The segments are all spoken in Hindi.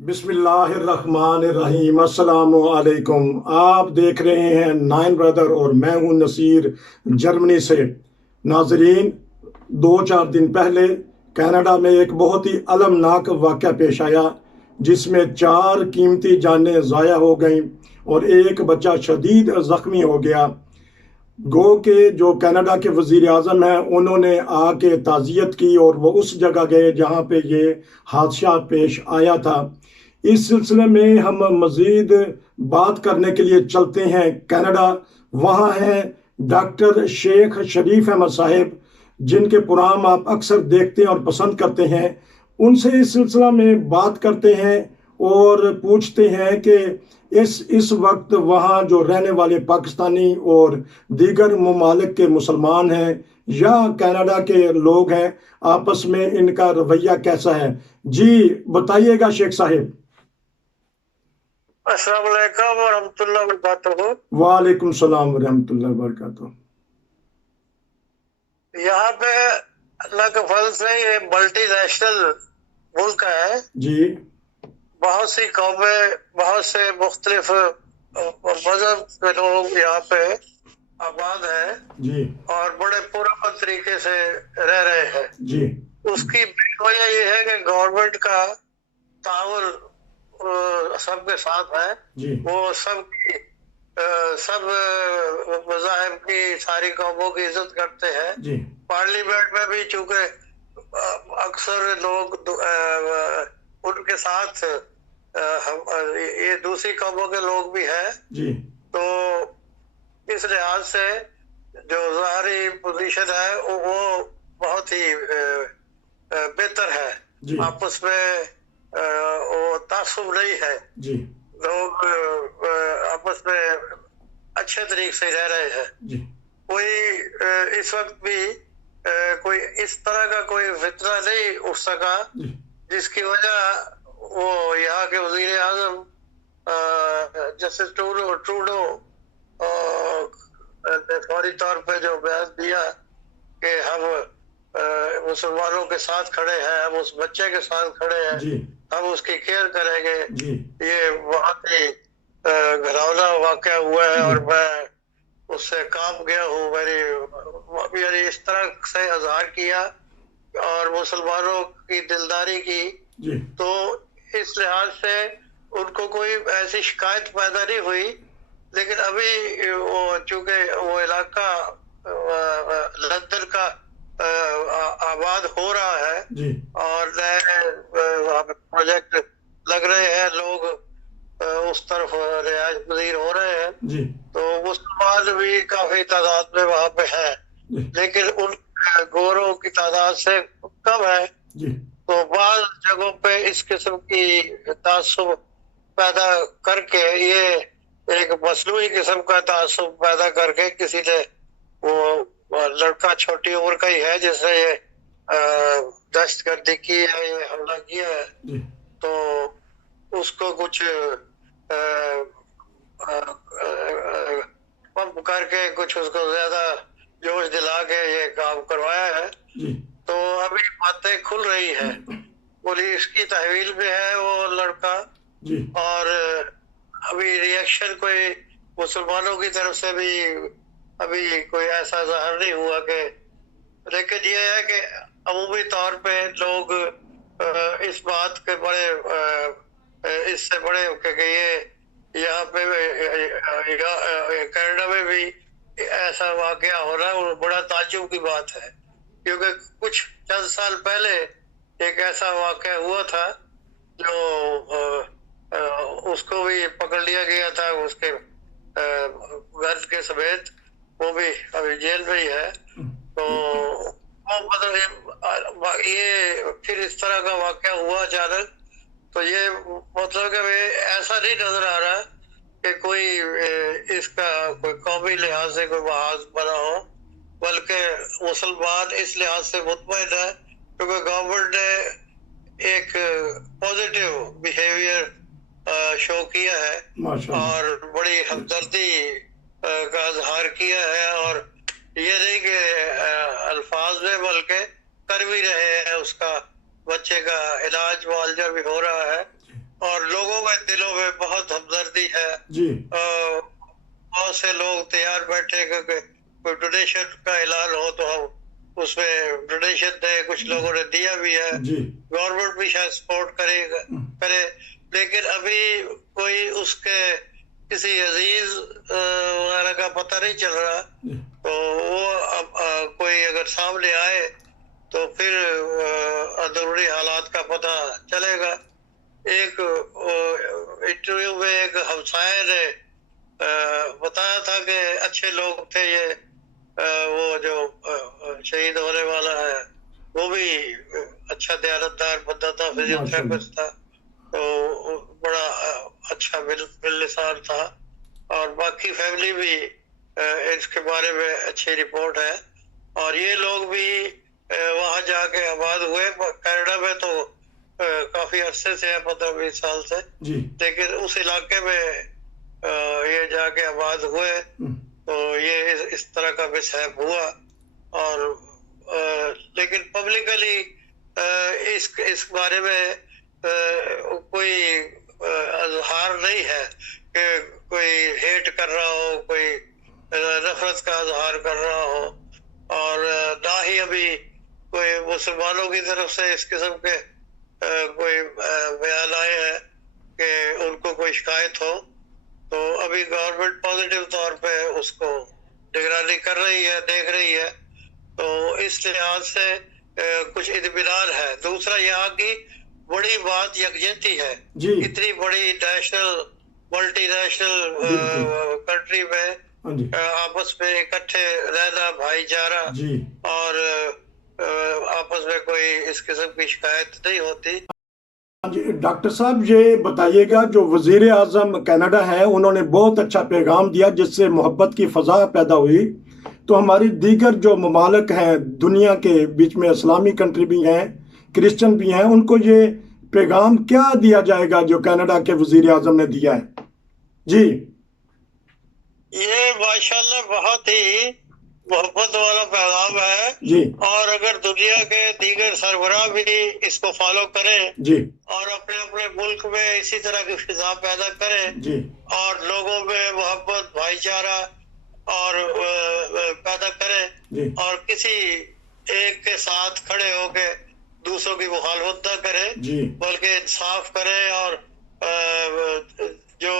बिस्मिल्लाहिर्रहमानिर्रहीम। अस्सलामु अलैकुम। आप देख रहे हैं नाइन ब्रदर और मैं हूं नसीर, जर्मनी से। नाजरीन, 2-4 दिन पहले कनाडा में एक बहुत ही अलमनाक वाक़या पेश आया, जिसमें 4 कीमती जानें ज़ाया हो गईं और एक बच्चा शदीद ज़ख्मी हो गया। गो के जो कनाडा के वज़ीर आज़म हैं, उन्होंने आके ताज़ियत की और वो उस जगह गए जहाँ पे ये हादसा पेश आया था। इस सिलसिले में हम मज़ीद बात करने के लिए चलते हैं कनाडा। वहाँ हैं डॉक्टर शेख शरीफ अहमद साहिब, जिनके प्रोग्राम आप अक्सर देखते हैं और पसंद करते हैं। उनसे इस सिलसिला में बात करते हैं और पूछते हैं कि इस वक्त वहाँ जो रहने वाले पाकिस्तानी और दीगर ममालिक के मुसलमान हैं या कनाडा के लोग हैं, आपस में इनका रवैया कैसा है। जी बताइएगा शेख साहिब। अस्सलाम वालेकुम वरहमतुल्लाहि वबरकातुहू। वालेकुम सलाम वरहमतुल्लाहि वबरकातुहू। यहाँ पे अल्लाह के फजल से ये मल्टीनेशनल मुल्क है जी बहुत सी कौमें, बहुत से मुख्तलिफ मजहब के लोग यहाँ पे आबाद हैं जी और बड़े पुरअमन तरीके से रह रहे हैं। जी उसकी वजह ये है कि गवर्नमेंट का ताउन सबके साथ है। जी वो सब मज़ाहिब की सारी कौमों की इज्जत करते हैं। जी पार्लियामेंट में भी चूंकि अक्सर लोग उनके साथ ये दूसरी कौमों के लोग भी हैं, जी तो इस लिहाज से जो ज़ाहरी पोजीशन है वो बहुत ही बेहतर है। जी आपस में वो तासुब नहीं है। जी लोग आपस में अच्छे तरीके से रह रहे हैं। जी कोई इस वक्त भी कोई इस तरह का कोई फितना नहीं उठ सका जी जिसकी वजह वो यहाँ के वजीर आजम जस्टिस ट्रूडो ने फौरी तौर पे जो बयान दिया कि हम मुसलमानों के साथ खड़े हैं, हम उस बच्चे के साथ खड़े हैं, जी हम उसकी केयर करेंगे। जी ये बहुत ही घिनौना वाक़या हुआ है और मैं उससे काम गया हूँ। मैंने इस तरह से इजहार किया और मुसलमानों की दिलदारी की, जी तो इस लिहाज से उनको कोई ऐसी शिकायत पैदा नहीं हुई। लेकिन अभी वो चूंकि वो इलाका लंदन का आबाद हो रहा है जी और नए वहाँ पे प्रोजेक्ट लग रहे हैं, लोग उस तरफ रिहायश पजीर हो रहे हैं, जी तो मुसलमान भी काफी तादाद में वहाँ पे है, लेकिन उन गोरों की तादाद से कम है। जी तो बाज़ जगहों पे इस किस्म की तासुब पैदा करके, ये एक मसनूई किस्म का तासुब पैदा करके, किसी ने वो लड़का छोटी उम्र का ही है जिसने ये दहशतगर्दी की है, ये हमला किया है, जी तो उसको कुछ पंप करके कुछ उसको ज्यादा जोश दिला के ये काम करवाया है। जी तो अभी बातें खुल रही है, पुलिस की तहवील में है वो लड़का, जी और अभी रिएक्शन कोई मुसलमानों की तरफ से भी अभी कोई ऐसा ज़ाहिर नहीं हुआ कि, लेकिन ये है कि अमूमी तौर पे लोग इस बात के बड़े इससे बड़े कि ये यहाँ पे कनाडा में भी ऐसा वाकया हो रहा है, वो बड़ा ताज्जुब की बात है। क्योंकि कुछ चंद साल पहले एक ऐसा वाकया हुआ था जो उसको भी पकड़ लिया गया था, उसके घर के समेत, वो भी अभी जेल में ही है। तो वो मतलब ये फिर इस तरह का वाकया हुआ अचानक, तो ये मतलब कि ऐसा नहीं नजर आ रहा कि कोई इसका कोई कौमी लिहाज से कोई महाज बना हो, बल्कि मुसलमान इस लिहाज से मुतमईन है क्योंकि गवर्नमेंट ने एक पॉजिटिव बिहेवियर शो किया है और बड़ी हमदर्दी का इजहार किया है, और ये नहीं कि अल्फाज में बल्कि कर भी रहे हैं, उसका बच्चे का इलाज मुआवजा भी हो रहा है। और लोगों के दिलों में बहुत हमदर्दी है। जी बहुत से लोग तैयार बैठे कि कोई डोनेशन का ऐलान हो तो हम उसमें डोनेशन दें। कुछ लोगों ने दिया भी है। जी गवर्नमेंट भी शायद सपोर्ट करे, लेकिन अभी कोई उसके किसी अजीज वगैरह का पता नहीं चल रहा। तो वो अब कोई अगर सामने आए तो फिर अंदरूनी हालात का पता चलेगा। एक इंटरव्यू में एक हमसाये ने बताया था कि अच्छे लोग थे ये। वो जो शहीद होने वाला है वो भी अच्छा दयानतदार बंदा था, फिजियोथेरेपिस्ट था। तो बड़ा अच्छा मिलनसार था। और बाकी फैमिली भी इसके बारे में अच्छी रिपोर्ट है। और ये लोग भी वहां जाके आबाद हुए। कनाडा में तो काफी अरसे से है, 15-20 साल से। लेकिन उस इलाके में ये जाके आबाद हुए तो ये इस तरह का मिसहैप हुआ। और लेकिन पब्लिकली इस बारे में कोई इजहार नहीं है कि कोई हेट कर रहा हो, कोई नफरत का इजहार कर रहा हो। और ना ही अभी कोई मुसलमानों की तरफ से इस किस्म के कोई बयान आए हैं कि उनको कोई शिकायत हो। तो अभी गवर्नमेंट पॉजिटिव तौर पे उसको निगरानी कर रही है, देख रही है। तो इस लिहाज से कुछ इत्मीनान है। दूसरा, यहाँ की बड़ी बात यकजहती है। इतनी बड़ी नेशनल मल्टीनेशनल कंट्री में आपस में इकट्ठे रहना, भाईचारा, और आपस में कोई इस किस्म की शिकायत नहीं होती। डॉक्टर साहब ये बताइएगा, जो वजीर आजम कनाडा है उन्होंने बहुत अच्छा पैगाम दिया जिससे मोहब्बत की फ़ज़ा पैदा हुई। तो हमारी दीगर जो ममालिक हैं दुनिया के बीच में, इस्लामी कंट्री भी हैं, क्रिश्चियन भी हैं, उनको ये पैगाम क्या दिया जाएगा जो कनाडा के वजीर आजम ने दिया है? जी, ये माशाल्लाह बहुत ही मोहब्बत वाला पैगाम है जी। और अगर दुनिया के दीगर सरबराह भी इसको फॉलो करें जी और अपने अपने मुल्क में इसी तरह की फिजा पैदा करें जी और लोगों में मोहब्बत, भाईचारा और पैदा करें जी और किसी एक के साथ खड़े होके दूसरों की मुखालफत न करें, जी बल्कि इंसाफ करें और जो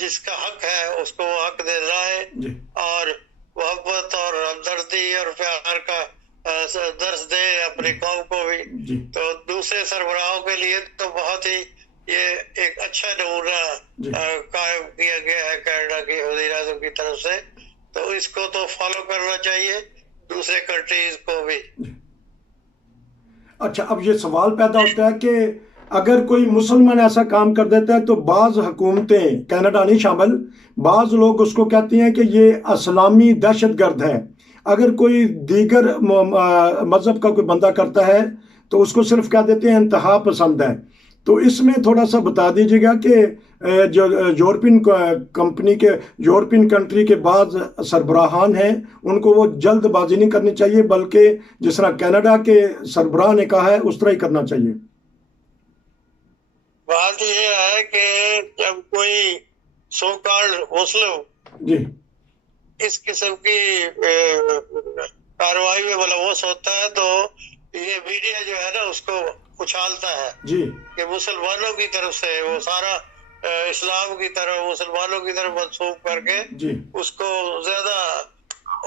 जिसका हक है उसको वो हक दे रहा जी है और मोहब्बत और हमदर्दी और प्यार का दर्स दे अपनी कौम को भी। जी तो दूसरे सरबराहों के लिए तो बहुत ही ये एक अच्छा नमूना कायम किया गया है कनाडा के वज़ीर आज़म की तरफ से। तो इसको तो फॉलो करना चाहिए दूसरे कंट्रीज को भी। अच्छा, अब ये सवाल पैदा होता है कि अगर कोई मुसलमान ऐसा काम कर देता है तो बाज़ हुकूमतें, कनाडा नहीं शामिल, बाज़ लोग उसको कहते हैं कि ये इस्लामी दहशतगर्द है। अगर कोई दीगर मज़हब का कोई बंदा करता है तो उसको सिर्फ कह देते हैं इंतहा पसंद है। तो इसमें थोड़ा सा बता दीजिएगा कि जो यूरोपियन कंपनी के, यूरोपियन कंट्री के बाद सरबराहान हैं उनको वो जल्दबाजी नहीं करनी चाहिए, बल्कि जिस तरह कनाडा के सरबराह ने कहा है उस तरह ही करना चाहिए। बात यह है कि जब कोई सो कॉल्ड मुस्लिम जी इस किस्म की कार्रवाई में मुलव्वस होता है तो ये मीडिया जो है ना उसको उछालता है जी कि मुसलमानों की तरफ से वो सारा इस्लाम की तरफ, मुसलमानों की तरफ मंसूब करके जी उसको ज्यादा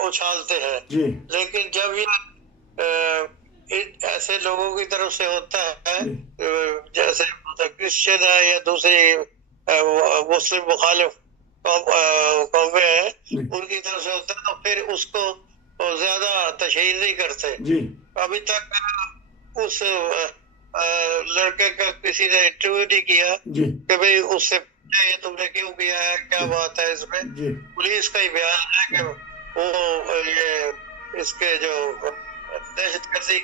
उछालते हैं। जी लेकिन जब ये ऐसे लोगों की तरफ से होता है जैसे क्रिश्चियन है या दूसरी मुस्लिम मुखालिफ कौमें हैं उनकी तरफ से होता है तो फिर उसको ज्यादा तशहीर नहीं करते। जी अभी तक उस लड़के का किसी ने इंटरव्यू नहीं किया जी कि भाई उससे ये तुमने क्यों किया है, क्या बात है इसमें। जी पुलिस का ही बयान है कि वो ये इसके जो दहशतगर्दी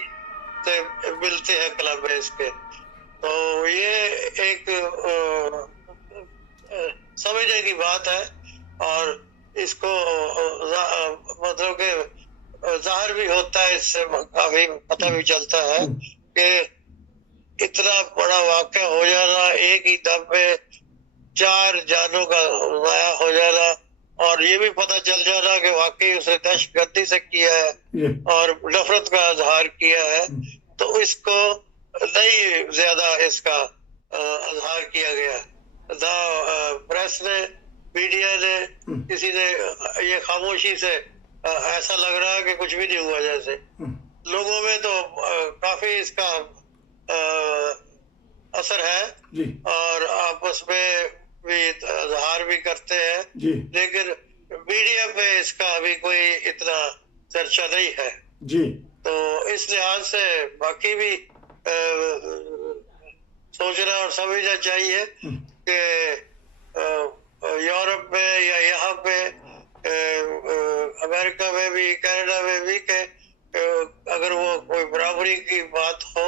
से मिलते हैं क्लब में इसके। तो ये एक समझने की बात है और इसको मतलब के जाहिर भी होता है, इससे काफी पता भी चलता है कि इतना बड़ा वाक़या हो जाना, एक ही दम में 4 जानों का ज़ाया हो जाना, और ये भी पता चल जाना कि वाकई उसने दहशतगर्दी से किया है और नफरत का इजहार किया है, तो इसको नहीं ज्यादा इसका इजहार किया गया। प्रेस ने, मीडिया ने, किसी ने ये खामोशी से ऐसा लग रहा है कि कुछ भी नहीं हुआ जैसे। लोगों में तो काफी इसका असर है और आपस में भी इजहार भी करते हैं, लेकिन मीडिया पे इसका अभी कोई इतना चर्चा नहीं है जी। तो इस लिहाज से बाकी भी सोचना और समझना चाहिए कि यूरोप में या यहाँ पे अमेरिका में भी, कनाडा में भी के अगर वो कोई बराबरी की बात हो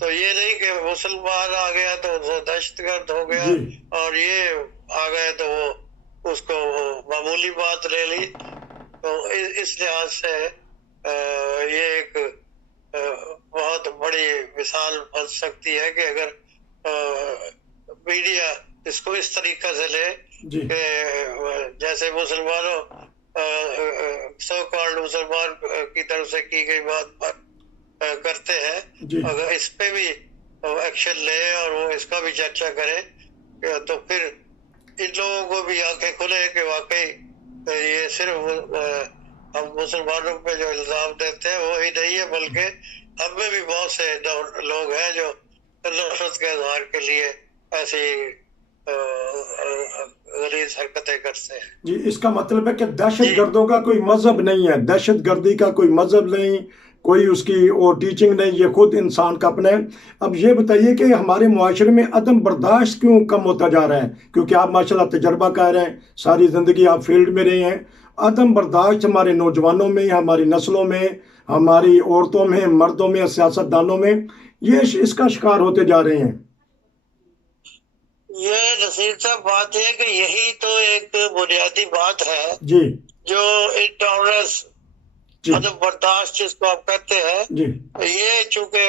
तो ये नहीं कि मुसलमान आ गया तो वो दहशतगर्द हो गया और ये आ गए तो वो उसको मामूली बात ले ली। तो इस लिहाज से ये एक बहुत बड़ी मिसाल बन सकती है कि अगर मीडिया इसको इस तरीका से ले कि जैसे मुसलमानों सो कॉल्ड मुसलमान की तरफ से की गई बात करते हैं, अगर इस पे भी एक्शन ले और वो इसका भी चर्चा करे तो फिर इन लोगों को भी आंखें खुले कि वाकई ये सिर्फ हम मुसलमानों पे जो इल्जाम देते हैं वो ही नहीं है, बल्कि हम में भी बहुत से लोग हैं जो नफरत के इजहार के लिए ऐसी गलीज हरकतें करते हैं। जी, इसका मतलब है कि दहशतगर्दों का कोई मजहब नहीं है, दहशतगर्दी का कोई मजहब नहीं, कोई उसकी वो टीचिंग नहीं, ये खुद इंसान का अपना है। अब ये बताइए कि हमारे मुआशरे में अदम बर्दाश्त क्यों कम होता जा रहा है? क्योंकि आप माशाल्लाह तजर्बा कर रहे हैं, सारी ज़िंदगी आप फील्ड में रहे हैं। अदम बर्दाश्त हमारे नौजवानों में, हमारी नस्लों में, हमारी औरतों में, मर्दों में, सियासतदानों में, ये इसका शिकार होते जा रहे हैं। ये नसीर साहब बात है कि यही तो एक बुनियादी बात है जी, जो इंटॉलरेंस मतलब बर्दाश्त जिसको आप कहते हैं जी, ये चूंकि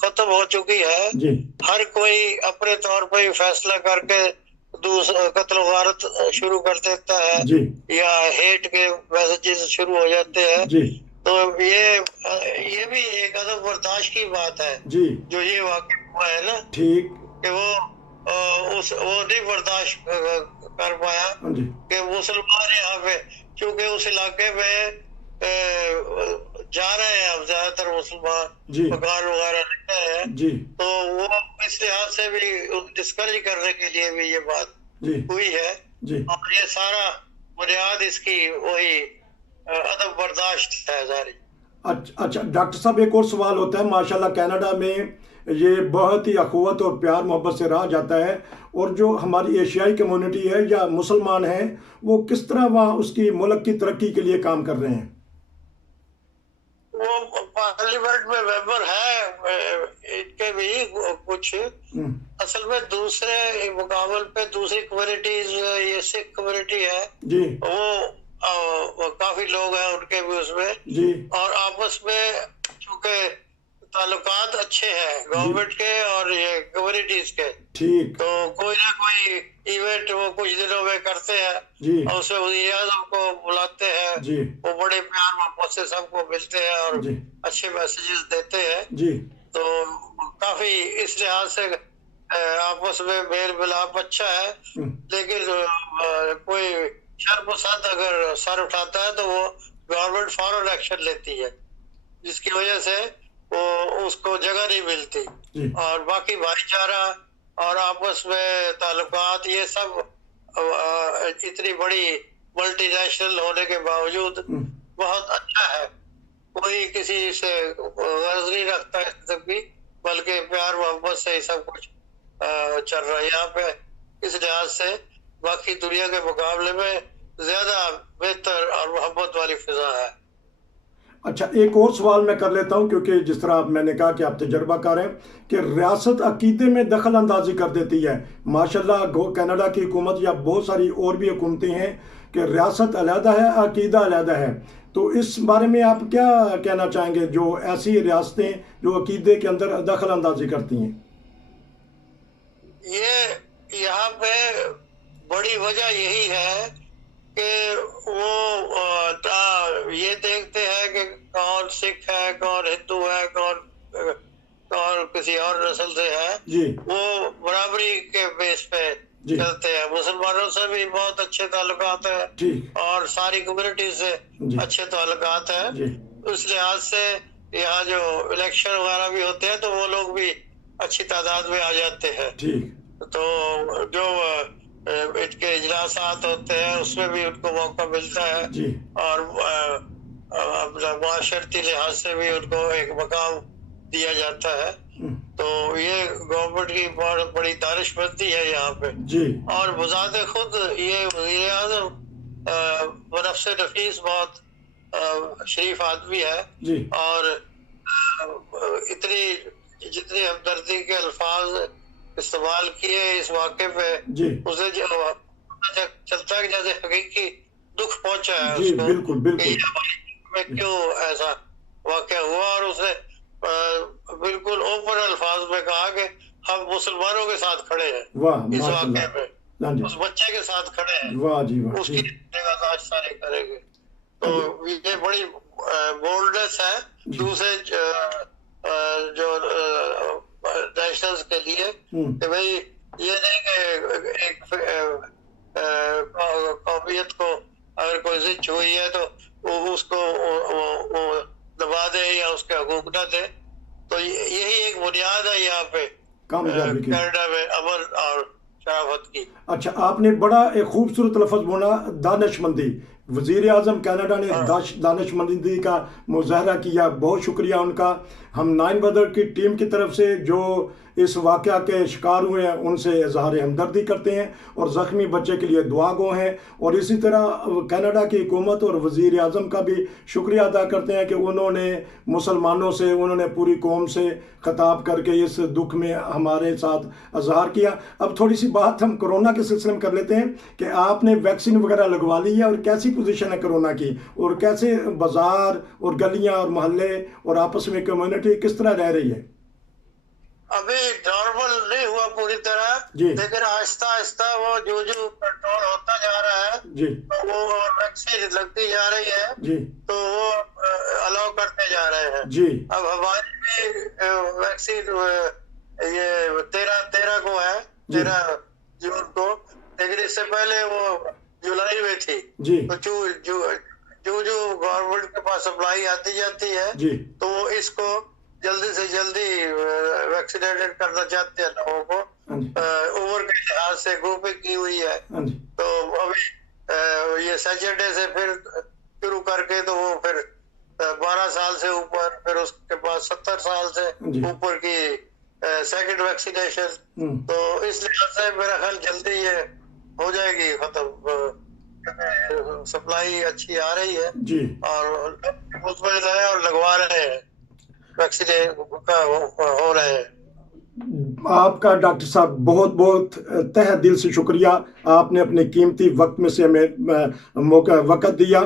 खत्म हो चुकी है जी, हर कोई अपने तौर पर फैसला करके कत्ल वारत शुरू कर देता है जी, या हेट के मैसेजेस शुरू हो जाते हैं जी, तो ये भी एक अदब बर्दाश्त की बात है जी, जो ये वाक़या हुआ है ना, ठीक, कि वो नहीं बर्दाश्त कर पाया कि मुसलमान यहाँ पे चूंकि उस इलाके में जा रहे हैं अब ज्यादातर मुसलमान मकान वगैरह लेते हैं, तो वो इस लिहाज से भी डिस्करेज करने के लिए भी ये बात हुई है और ये सारा बुनियाद इसकी वही अदब बर्दाश्त है सारी। अच्छा डॉक्टर साहब, एक और सवाल होता है। माशाल्लाह कनाडा में ये बहुत ही अखुवत और प्यार मोहब्बत से रहा जाता है, और जो हमारी एशियाई कम्युनिटी है या मुसलमान हैं वो किस तरह वहाँ उसकी मुल्क की तरक्की के लिए काम कर रहे हैं? वो पार्लियामेंट में मेंबर है इनके भी कुछ, असल में दूसरे मुकाबल पे दूसरी कम्युनिटीज, ये सिख कम्युनिटी है जी, वो काफी लोग हैं उनके भी उसमें जी, और आपस में चूंकि ताल्लुकात अच्छे हैं गवर्नमेंट के और ये कम्युनिटीज के, ठीक, तो कोई ना कोई इवेंट वो कुछ दिनों में करते हैं जी, और उसमें वज़ीर-ए-आज़म को बुलाते हैं जी, वो बड़े प्यार मोहब्बत से सबको मिलते हैं और जी, अच्छे मैसेजेस देते हैं जी, तो काफी इस लिहाज से आपस में मेल मिलाप अच्छा है, लेकिन कोई शर्मसाद अगर सर उठाता है तो वो गवर्नमेंट फौरन एक्शन लेती है, जिसकी वजह से वो उसको जगह नहीं मिलती और बाकी भाईचारा और आपस में ताल्लुकात ये सब इतनी बड़ी मल्टीनेशनल होने के बावजूद बहुत अच्छा है। कोई किसी से गर्ज नहीं रखता है सबकी, बल्कि प्यार मोहब्बत से ही सब कुछ चल रहा है यहाँ पे। इस लिहाज से बाकी दुनिया के मुकाबले में ज्यादा बेहतर और मोहब्बत वाली फिजा है। अच्छा, एक और सवाल मैं कर लेता हूं, क्योंकि जिस तरह मैंने कहा कि आप तजर्बाकार हैं कि रियासत अकीदे में दखल अंदाजी कर देती है। माशाल्लाह कनाडा की हुकूमत या बहुत सारी और भी हुकूमतें हैं कि रियासत अलहदा है, अकीदा अलहदा है, तो इस बारे में आप क्या कहना चाहेंगे जो ऐसी रियासतें जो अकीदे के अंदर दखल अंदाजी करती हैं? ये यहाँ पे बड़ी वजह यही है कि वो ये देखते हैं कि कौन सिख है, कौन हिंदू है, कौन किसी और नस्ल से है। जी वो बराबरी के बेस पे जी चलते हैं। मुसलमानों से भी बहुत अच्छे ताल्लुकात है ठीक और सारी कम्युनिटी से जी अच्छे ताल्लुकात है। जी उस लिहाज से यहाँ जो इलेक्शन वगैरह भी होते हैं तो वो लोग भी अच्छी तादाद में आ जाते हैं। ठीक तो जो इनके इजलासात होते हैं उसमें भी उनको मौका मिलता है जी और अपना माशरती लिहाज से भी उनको एक मकाम दिया जाता है। तो ये गवर्नमेंट की बहुत बड़ी दानिशमंदी है यहाँ पे। जी और बजाते खुद ये वज़ीर आज़म बनफ्से नफीस बहुत शरीफ आदमी है जी और इतनी जितनी हमदर्दी के अल्फाज इस्तेमाल किए इस वाक़े पे, जी उसे जो चलता है कि जैसे हकीकी दुख पहुंचा है जी उसको बिल्कुल कि बिल्कुल हमारी में क्यों ऐसा वाक़या हुआ। और उसने बिल्कुल ओपन अल्फाज में कहा कि हम मुसलमानों के साथ खड़े हैं वाह इस वाक़े माशाल्लाह पे, हाँ जी उस बच्चे के साथ खड़े हैं, वाह जी वाह उसकी ठीक निगाहदाश्त करेंगे। तो ये बड़ी बोल्डनेस है दूसरे जो नेशनल्स के लिए कि भाई ये नहीं कि एक कौमियत को अगर कोई जिद हुई है तो वो उसको वो दबा दे या उसके हकूक न दे। तो यही एक बुनियाद है यहाँ पे कामयाबी की। कनाडा में अमन और शराफत की। अच्छा आपने बड़ा एक खूबसूरत लफ्ज बोला दानिशमंदी। वजीर आजम कनाडा ने दानिशमंदी का मुजाहरा किया, बहुत शुक्रिया उनका। हम नाइन ब्रदर की टीम की तरफ से जो इस वाक़या के शिकार हुए हैं उनसे इजहार हमदर्दी करते हैं और ज़ख्मी बच्चे के लिए दुआ गो हैं। और इसी तरह कनाडा की हुकूमत और वज़ीर आज़म का भी शुक्रिया अदा करते हैं कि उन्होंने मुसलमानों से, उन्होंने पूरी कौम से खिताब करके इस दुख में हमारे साथ इजहार किया। अब थोड़ी सी बात हम कोरोना के सिलसिले में कर लेते हैं कि आपने वैक्सीन वगैरह लगवा ली है और कैसी पोजीशन है कोरोना की, और कैसे बाज़ार और गलियाँ और मोहल्ले और आपस में कम्युनिटी किस तरह रह रही है? अभी नॉर्मल नहीं हुआ पूरी तरह, लेकिन आहिस्ता आहिस्ता वो जो कंट्रोल होता जा रहा है जी, तो वो वैक्सीन लगती जा रही है जी, तो वो अलाउ करते जा रहे हैं जी। अब हमारी भी वैक्सीन ये 13 को है, 13 जून को, लेकिन इससे पहले वो जुलाई में थी जी, तो जो गवर्नमेंट के पास सप्लाई आती जाती है जी, तो वो इसको जल्दी से जल्दी वैक्सीनेटेड करना चाहते हैं लोगों को। उम्र के लिहाज से ग्रुपिंग की हुई है तो अभी ये सैटरडे से फिर शुरू करके तो वो फिर 12 साल से ऊपर, फिर उसके बाद 70 साल से ऊपर की सेकंड वैक्सीनेशन। तो इस लिहाज से मेरा ख्याल जल्दी ये हो जाएगी खत्म, सप्लाई अच्छी आ रही है जी, और मुतमईन है और लगवा रहे हैं, वैक्सीन हो रहे हैं। आपका डॉक्टर साहब बहुत बहुत तहे दिल से शुक्रिया, आपने अपने कीमती वक्त में से हमें वक्त दिया।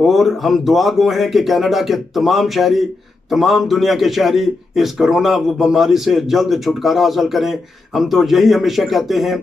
और हम दुआ गो हैं कि कनाडा के तमाम शहरी, तमाम दुनिया के शहरी इस कोरोना बीमारी से जल्द छुटकारा हासिल करें। हम तो यही हमेशा कहते हैं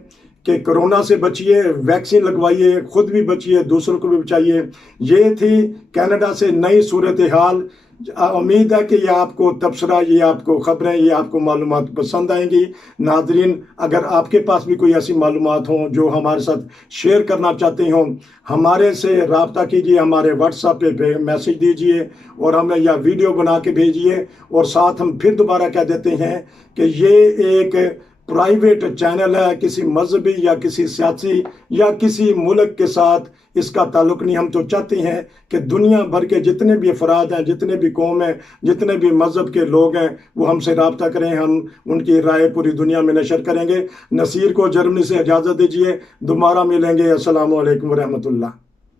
कि कोरोना से बचिए, वैक्सीन लगवाइए, खुद भी बचिए, दूसरों को भी बचाइए। ये थी कनाडा से नई सूरत हाल। उम्मीद है कि ये आपको तबसरा, ये आपको ख़बरें, ये आपको मालूमात पसंद आएंगी। नाजरीन, अगर आपके पास भी कोई ऐसी मालूमात हों जो हमारे साथ शेयर करना चाहते हों, हमारे से रब्ता कीजिए, हमारे व्हाट्सएप पे मैसेज दीजिए और हमें या वीडियो बना के भेजिए। और साथ हम फिर दोबारा कह देते हैं कि ये एक प्राइवेट चैनल है, किसी मजहबी या किसी सियासी या किसी मुल्क के साथ इसका ताल्लुक़ नहीं। हम तो चाहते हैं कि दुनिया भर के जितने भी अफराद हैं, जितने भी कौम हैं, जितने भी मज़हब के लोग हैं, वो हमसे रब्ता करें, हम उनकी राय पूरी दुनिया में नशर करेंगे। नसीर को जर्मनी से इजाज़त दीजिए, दोबारा मिलेंगे। अस्सलामु अलैकुम व रहमतुल्लाह।